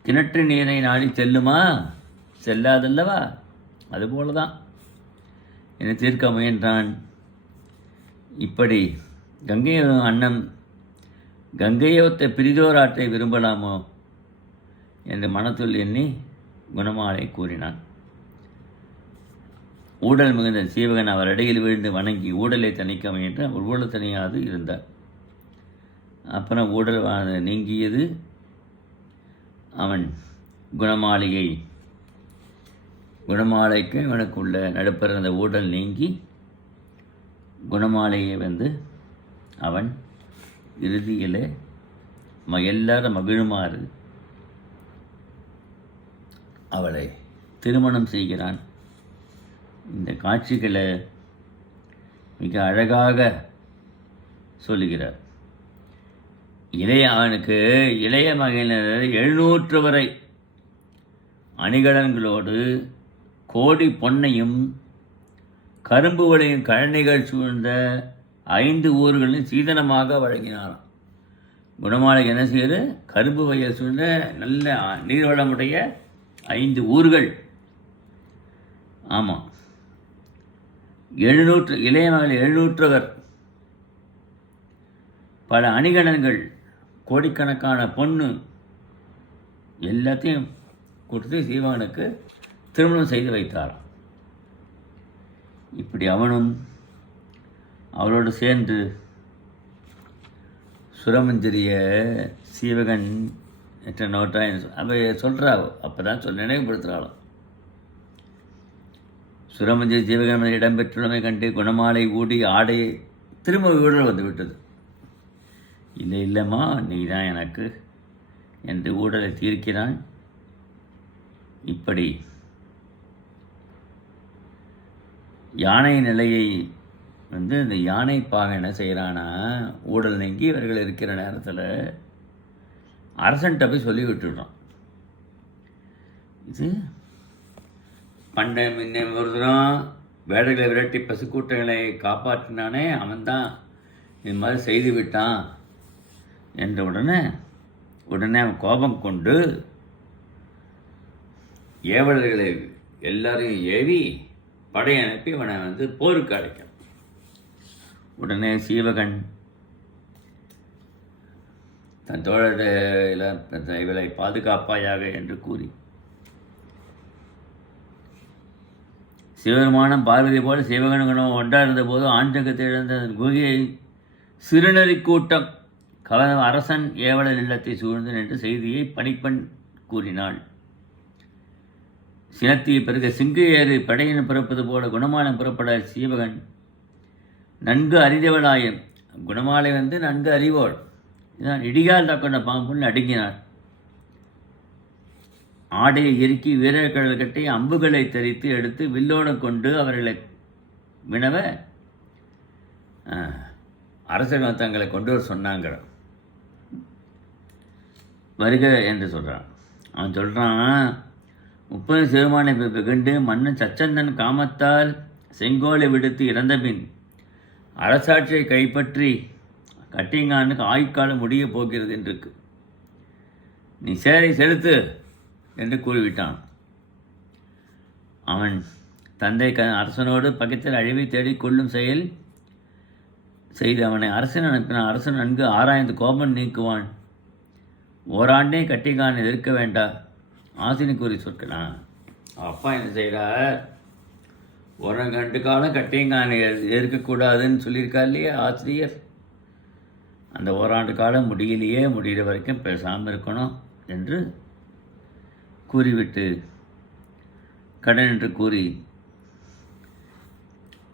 கிணற்று நீரை நாடி செல்லுமா? செல்லாதல்லவா? அதுபோல தான் என தீர்க்க முயன்றான். இப்படி கங்கையோரும் அன்னம் கங்கையோத்த பிரிதோராற்றை விரும்பலாமோ என்று மனத்துள் எண்ணி குணமாலை கூறினான். ஊடல் மிகுந்த சீவகன் அவர் அடையில் விழுந்து வணங்கி ஊடலை தணிக்க முயன்று அவர் ஊழல் தணியாது இருந்தார். அப்புறம் ஊடல் நீங்கியது. அவன் குணமாலைக்கு இவனுக்குள்ள நடுப்பிறந்த ஊடல் நீங்கி குணமாலையை அவன் இறுதியில் எல்லாரும் மகிழுமாறு அவளை திருமணம் செய்கிறான். இந்த காட்சிகளை மிக அழகாக சொல்லுகிறார். அவனுக்கு இளைய மகனினர் 700 வரை அணிகலன்களோடு கோடி பொன்னையும் கரும்பு விளையும் கழனிகள் சூழ்ந்த 5 ஊர்களின் சீதனமாக வழங்கினாராம். குணமாலைக்கு என்ன செய்யுது? கரும்பு வயல் சூழ்ந்த நல்ல நீர்வளமுடைய 5 ஊர்கள். ஆமாம், 700 இளைய மகள் 700 பல அணிகலன்கள், கோடிக்கணக்கான பொண்ணு எல்லாத்தையும் கொடுத்து சீவகனுக்கு திருமணம் செய்து வைத்தாராம். இப்படி அவனும் அவளோடு சேர்ந்து சுரமஞ்சரிய சீவகன் என்ற நோட்டா அவ சொல்கிறா. அப்போ தான் நினைவுபடுத்துகிறாளாம். சுரமஞ்சரி சீவகன் இடம்பெற்றுள்ளமை கண்டு குணமாலை ஊடி ஆடையை திரும்ப ஊழல் வந்து விட்டது. இல்லைம்மா, நீ தான் எனக்கு என்று ஊழலை தீர்க்கிறான். இப்படி யானை நிலையை இந்த யானை பாகன் என்ன செய்கிறானா, ஊழல் நீங்கி இவர்கள் இருக்கிற நேரத்தில் அரசன்ட்ட போய் சொல்லி விட்டுடுறான். இது பண்டை முன்ன ஒரு தரம் வேடைகளை விரட்டி பசுக்கூட்டங்களை காப்பாற்றினானே, அவன்தான் இது மாதிரி செய்து விட்டான் என்ற உடனே அவன் கோபம் கொண்டு ஏவலர்களை எல்லாரையும் ஏவி படை அனுப்பி அவனை போருக்கு அழைக்க. உடனே சீவகன் தன் தோழர் இவளை பாதுகாப்பாயாக என்று கூறி சிவபெருமானம் பார்வதி போல சிவகணங்களும் ஒன்றா இருந்தபோது ஆஞ்சகத்தை இழந்த குகையை சிறுநெறி கூட்டம் கவனம் அரசன் ஏவலர் இல்லத்தை சூழ்ந்து நின்று செய்தியை பணிப்பெண் கூறினாள். சினத்திய பிறகு சிங்கு ஏறு படையின் பிறப்பது போல குணமாலை புறப்பட சீவகன் நன்கு அறிந்தவளாயும் குணமாலை நன்கு அறிவோள். இதான் இடிகால் தக்கொண்ட பாம்புன்னு அடுங்கினார். ஆடையை இறுக்கி வீரர்கள் கட்டி அம்புகளை தரித்து எடுத்து வில்லோடு கொண்டு அவர்களை வினவ அரசர்கள் தங்களை கொண்டு வர சொன்னாங்க. வருக என்று சொல்கிறான். அவன் சொல்கிறான், 30 சிறுமானை வெகுண்டு மன்னன் சச்சந்தன் காமத்தால் செங்கோலை விடுத்து இறந்த பின் அரசாட்சியை கைப்பற்றி கட்டிங்கானுக்கு ஆயுட்காலம் முடிய போகிறது என்றுக்கு நீ சேரை செலுத்து என்று கூறிவிட்டான். அவன் தந்தை அரசனோடு பக்கத்தில் அழிவை தேடிக் கொள்ளும் செயல் செய்து அவனை அரசன் அனுப்பினான். அரசன் நன்கு ஆராய்ந்து கோபம் நீக்குவான். ஓராண்டே கட்டிங்கான் எதிர்க்க வேண்டாம் ஆசினி கூறி சொற்கலாம். அப்பா என்ன செய்கிறார், 1 காலம் கட்டிங்கான் எதிர்க்கக்கூடாதுன்னு சொல்லியிருக்கா இல்லையா ஆசிரியர். அந்த ஓராண்டு காலம் முடிகிற வரைக்கும் பேசாமல் இருக்கணும் என்று கூறிவிட்டு கடன் என்று கூறி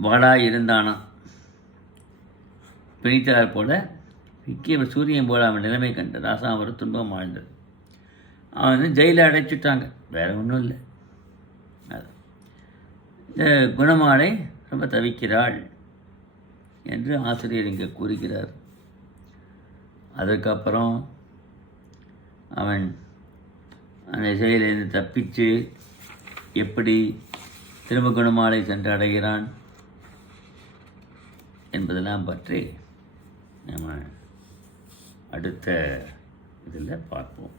வாளாய் இருந்தானான். பிணித்தார் போல விக்கிய சூரியன் போல அவன் நிலைமை கண்டு ராசாமரம் துன்பம் வாழ்ந்தது. அவன் ஜெயிலில் அடைச்சிட்டாங்க, வேறு ஒன்றும் இல்லை. இந்த குணமாலை ரொம்ப தவிக்கிறாள் என்று ஆசிரியர் இங்கே கூறுகிறார். அதற்கப்புறம் அவன் அந்த செயலிலிருந்து தப்பித்து எப்படி திரும்ப குணமாலை சென்று அடைகிறான் என்பதெல்லாம் பற்றி நம்ம அடுத்த இதில் பார்ப்போம்.